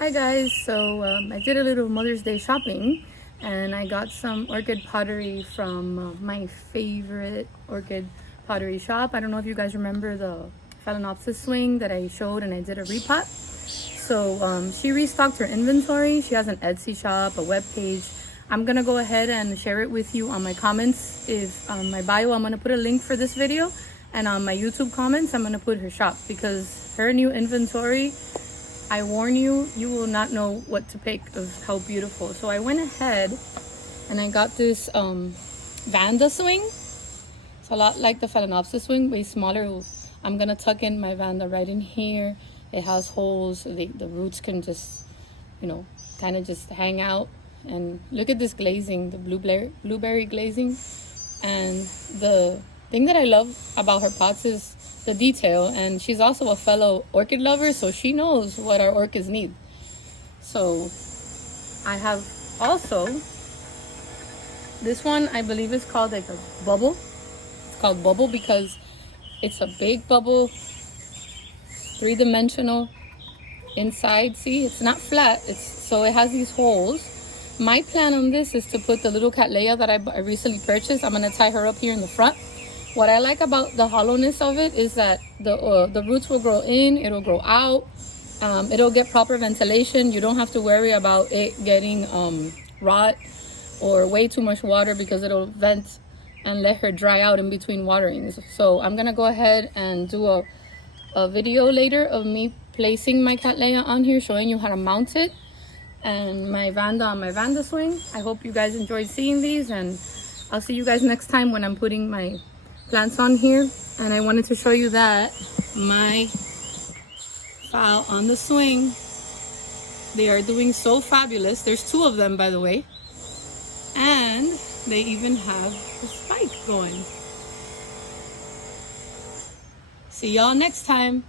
Hi guys, so I did a little Mother's Day shopping and I got some orchid pottery from my favorite orchid pottery shop. I don't know if you guys remember the Vanda Swing that I showed and I did a repot. So she restocked her inventory. She has an Etsy shop, a web page. I'm gonna go ahead and share it with you on my comments. If on my bio, I'm gonna put a link for this video, and on my YouTube comments, I'm gonna put her shop because her new inventory, I warn you, you will not know what to pick of how beautiful. So I went ahead and I got this Vanda Swing. It's a lot like the Phalaenopsis Swing, way smaller. I'm gonna tuck in my Vanda right in here. It has holes. The roots can just, kind of just hang out. And look at this glazing, the blueberry glazing. And the thing that I love about her pots is the detail, and she's also a fellow orchid lover, so she knows what our orchids need. So I have also this one, I believe it's called like a bubble. It's called bubble because it's a big bubble, three-dimensional inside. See, it's not flat, so it has these holes. My plan on this is to put the little Cattleya that I recently purchased. I'm going to tie her up here in the front. What I like about the hollowness of it is that the roots will grow in, it'll grow out, it'll get proper ventilation. You don't have to worry about it getting rot or way too much water because it'll vent and let her dry out in between waterings. So I'm going to go ahead and do a video later of me placing my Cattleya on here, showing you how to mount it, and my Vanda on my Vanda Swing. I hope you guys enjoyed seeing these, and I'll see you guys next time when I'm putting my plants on here. And I wanted to show you that my phal on the swing, they are doing so fabulous. There's two of them, by the way, and they even have a spike going. See y'all next time.